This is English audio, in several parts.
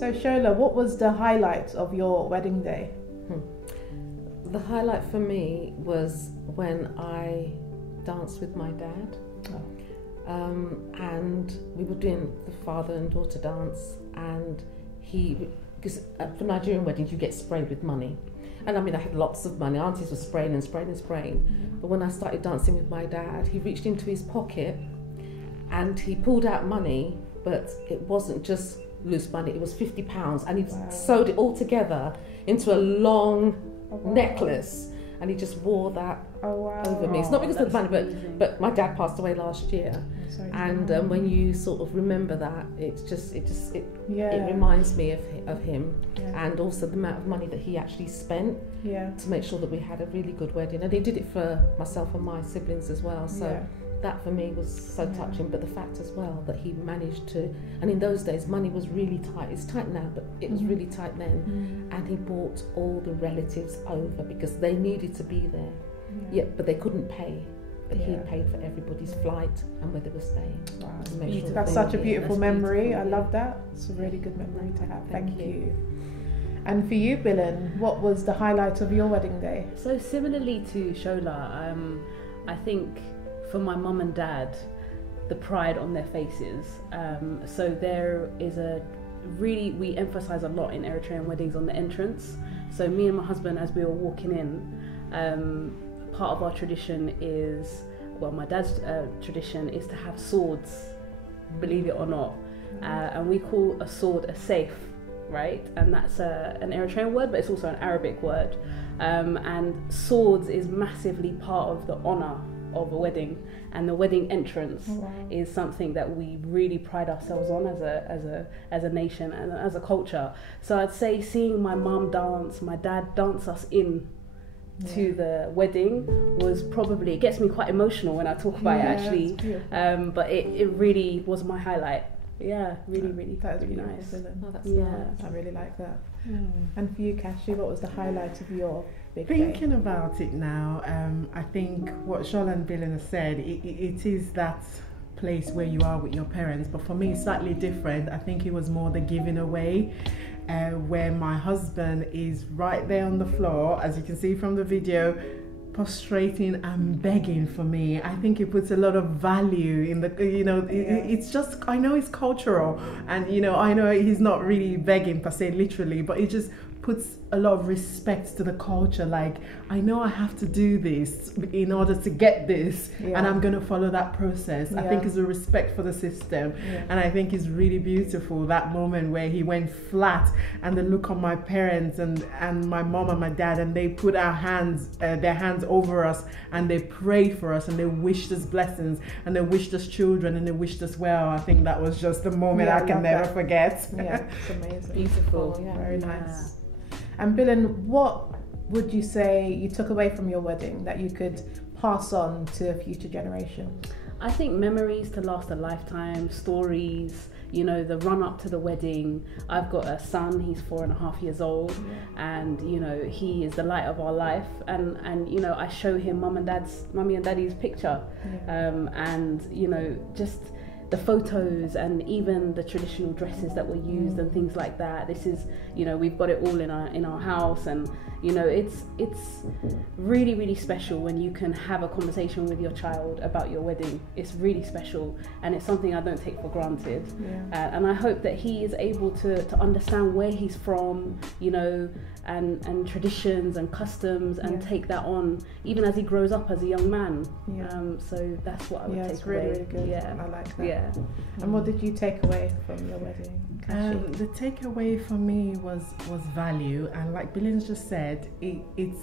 So Shola, what was the highlight of your wedding day? The highlight for me was when I danced with my dad. And we were doing the father and daughter dance, and because for Nigerian weddings you get sprayed with money, and I mean I had lots of money. Aunties were spraying and spraying and spraying. But when I started dancing with my dad, he reached into his pocket and he pulled out money, but it wasn't just loose money, it was £50, and he sewed it all together into a long necklace, and he just wore that over me. It's not because of the money, but my dad passed away last year, and when you sort of remember that, it reminds me of him, and also the amount of money that he actually spent to make sure that we had a really good wedding, and he did it for myself and my siblings as well. So that for me was so touching. But the fact as well that he managed to, and in those days money was really tight. It's tight now, but it was really tight then. And he brought all the relatives over because they needed to be there, but they couldn't pay. But he paid for everybody's flight and where they were staying. Wow. Sure that's such a beautiful memory. I love that. It's a really good memory to have. Thank you. And for you, Bilen, what was the highlight of your wedding day? So similarly to Shola, I think for my mum and dad, the pride on their faces. So there is we emphasize a lot in Eritrean weddings on the entrance. So me and my husband, as we were walking in, part of our tradition is, well, my dad's tradition is to have swords, believe it or not. And we call a sword a safe, right? And that's an Eritrean word, but it's also an Arabic word. And swords is massively part of the honor of a wedding, and the wedding entrance is something that we really pride ourselves on as a nation and as a culture. So I'd say seeing my mum dance, my dad dance us in to the wedding was probably, it gets me quite emotional when I talk about it actually, but it really was my highlight. Really that was really nice. Oh, that's nice. I really like that. And for you, Kashi, what was the highlight of your big Thinking day? about it now, I think what Shola and Bilen have said, it is that place where you are with your parents, but for me it's slightly different. I think it was more the giving away, where my husband is right there on the floor, as you can see from the video, prostrating and begging for me. I think it puts a lot of value in the, it's just, I know it's cultural, and I know he's not really begging per se literally, but it just puts a lot of respect to the culture. Like, I know I have to do this in order to get this, and I'm going to follow that process. I think it's a respect for the system, and I think it's really beautiful, that moment where he went flat, and the look on my parents and my mom and my dad, and they put their hands over us, and they prayed for us, and they wished us blessings, and they wished us children, and they wished us well. I think that was just the moment I can never forget. Yeah, it's amazing. Beautiful. Very nice. And Bilen, what would you say you took away from your wedding that you could pass on to a future generation? I think memories to last a lifetime, stories, the run up to the wedding. I've got a son, he's 4.5 years old, and he is the light of our life, and I show him mummy and daddy's picture, and just the photos and even the traditional dresses that were used and things like that. This is, we've got it all in our house, and it's really, really special when you can have a conversation with your child about your wedding. It's really special, and it's something I don't take for granted. And I hope that he is able to understand where he's from, and traditions and customs, and take that on even as he grows up as a young man. So that's what I would take away. Really good. I like that. And what did you take away from your wedding, Kashi? The takeaway for me was value, and like Bilen's just said, it's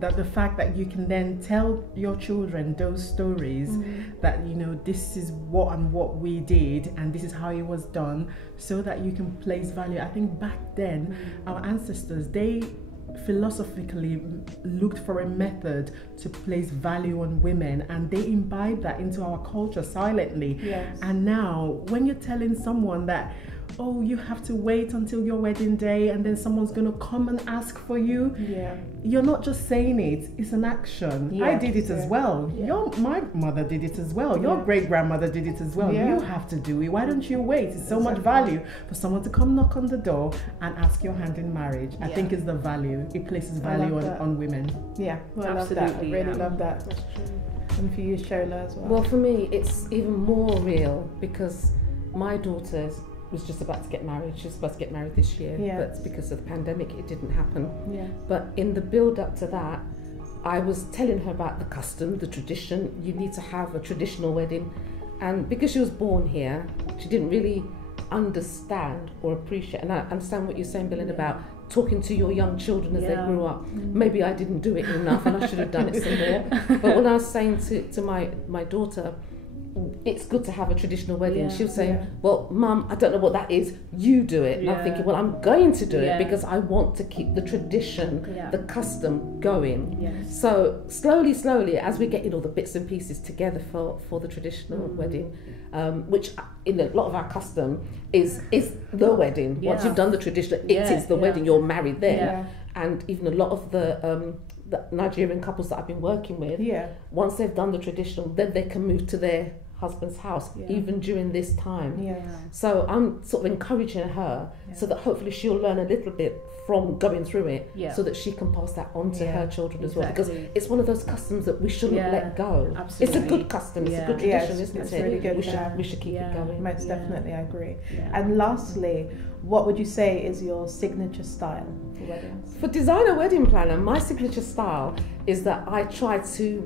that the fact that you can then tell your children those stories, that this is what we did, and this is how it was done, so that you can place value. I think back then our ancestors, they philosophically looked for a method to place value on women, and they imbibed that into our culture silently. And now when you're telling someone that oh, you have to wait until your wedding day and then someone's going to come and ask for you. Yeah. You're not just saying it, it's an action. Yeah, I did it as well. Yeah. My mother did it as well. Your Yeah. great-grandmother did it as well. Yeah. You have to do it. Why don't you wait? It's so much Exactly. value for someone to come knock on the door and ask your hand in marriage. I Yeah. think it's the value. It places I value love that. on women. Yeah, well, I love that. I Absolutely, really yeah. love that. That's true. And for you, Shola, as well. Well, for me, it's even more real because my daughter was just about to get married. She was supposed to get married this year, Yeah. but because of the pandemic, it didn't happen. yeah. But in the build up to that, I was telling her about the custom, the tradition. You need to have a traditional wedding. And because she was born here, she didn't really understand or appreciate. And I understand what you're saying, Bilen, about talking to your young children as Yeah. they grew up. Maybe I didn't do it enough and I should have done it some more. But when I was saying to my daughter, it's good to have a traditional wedding. Yeah. She was saying, Yeah. well, Mum, I don't know what that is. You do it. And I'm Yeah. thinking, well, I'm going to do Yeah. it because I want to keep the tradition, Yeah. the custom going. Yes. So slowly, as we get all the bits and pieces together for the traditional wedding, which in a lot of our custom is the wedding. Once Yeah. you've done the traditional, it Yeah, is the yeah. wedding. You're married there. Yeah. And even a lot of the Nigerian couples that I've been working with, Yeah. once they've done the traditional, then they can move to their husband's house, Yeah. even during this time. Yeah. So I'm sort of encouraging her so that hopefully she'll learn a little bit from going through it, Yeah. so that she can pass that on to Yeah, her children as well. Because exactly. it's one of those customs that we shouldn't Yeah, let go. It's a absolutely. good custom, it's Yeah. a good Yeah, tradition, it's- isn't it's it? really good we to should have. we should keep Yeah. it going. Most Yeah. definitely, I agree. Yeah. And lastly, what would you say is your signature style for weddings? For designer wedding planner, my signature style is that I try to,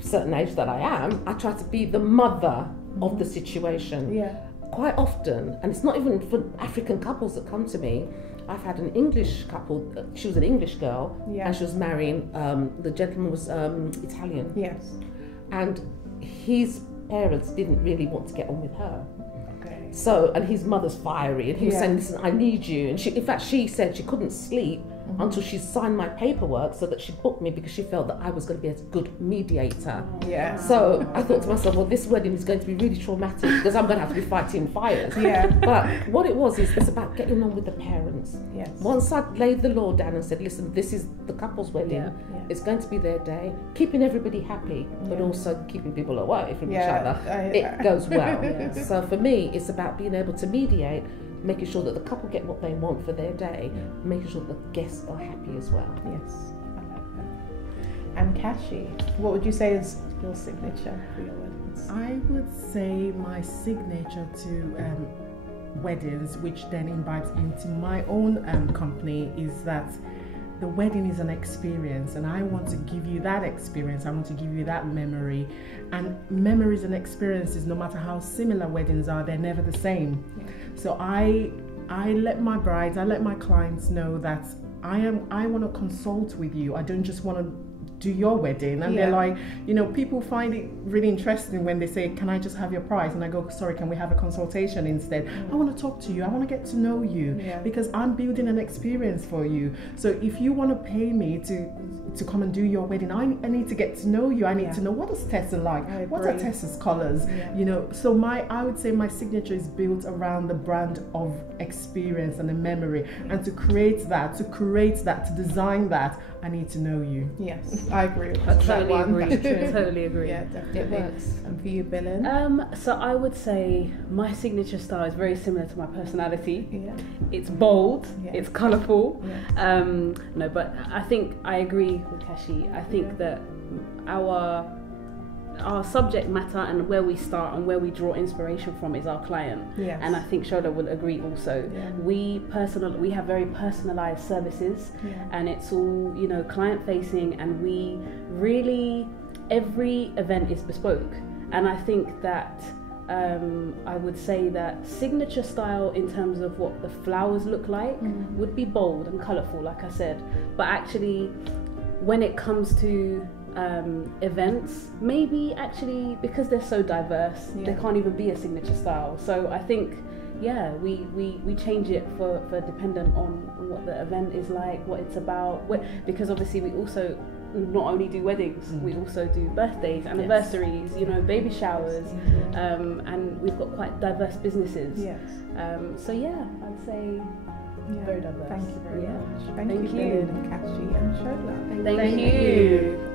certain age that I am, I try to be the mother of the situation. Yeah. Quite often, and it's not even for African couples that come to me. I've had an English couple. She was an English girl, Yeah. and she was marrying. The gentleman was Italian, Yes. and his parents didn't really want to get on with her. Okay. So, and his mother's fiery, and he was Yeah. saying, "Listen, I need you." And in fact, she said she couldn't sleep until she signed my paperwork, so that she booked me because she felt that I was going to be a good mediator. Yeah. So I thought to myself, well, this wedding is going to be really traumatic because I'm going to have to be fighting fires. Yeah. But what it was is it's about getting on with the parents. Yes. Once I laid the law down and said, listen, this is the couple's wedding. Yeah. Yeah. It's going to be their day, keeping everybody happy, but Yeah. also keeping people away from Yeah, each other. It goes well. Yeah. So for me, it's about being able to mediate, making sure that the couple get what they want for their day, making sure that the guests are happy as well. Yes. I like that. And Kashi, what would you say is your signature for your weddings? I would say my signature to weddings, which then imbibes into my own company, is that the wedding is an experience, and I want to give you that experience. I want to give you that memory. And memories and experiences, no matter how similar weddings are, they're never the same. Yeah. So I let my brides, I let my clients know that I want to consult with you. I don't just want to do your wedding. And they're Yeah. like, people find it really interesting when they say, can I just have your price? And I go, sorry, can we have a consultation instead? I want to talk to you. I want to get to know you, Yeah. because I'm building an experience for you. So if you want to pay me to come and do your wedding, I need to get to know you. I need Yeah. to know, what is Tessa like? I What are agree. Tessa's colors? Yeah. So I would say my signature is built around the brand of experience and the memory. And to create that, to design that, I need to know you. Yes, I agree with I that totally one. agree. That's true. Totally agree. Yeah, It definitely. works. And for you, Bilen? So I would say my signature style is very similar to my personality. Yeah. It's bold, Yeah. it's colourful. Yeah. No, but I think I agree with Kashi. I think that our subject matter and where we start and where we draw inspiration from is our client. Yes. And I think Shola will agree also. Yeah. We have very personalized services, Yeah. and it's all client facing, and we really, every event is bespoke. And I think that I would say that signature style in terms of what the flowers look like would be bold and colourful, like I said. But actually, when it comes to events, maybe actually because they're so diverse, Yeah. there can't even be a signature style. So I think, we change it for dependent on what the event is like, what it's about. Because obviously we also not only do weddings, we also do birthdays, anniversaries, you know, baby showers, and we've got quite diverse businesses. Yes. So yeah, I'd say very diverse. Thank you very Yeah. much. Thank Thank you, you. Bilen and Kashi and Shola. Thank you.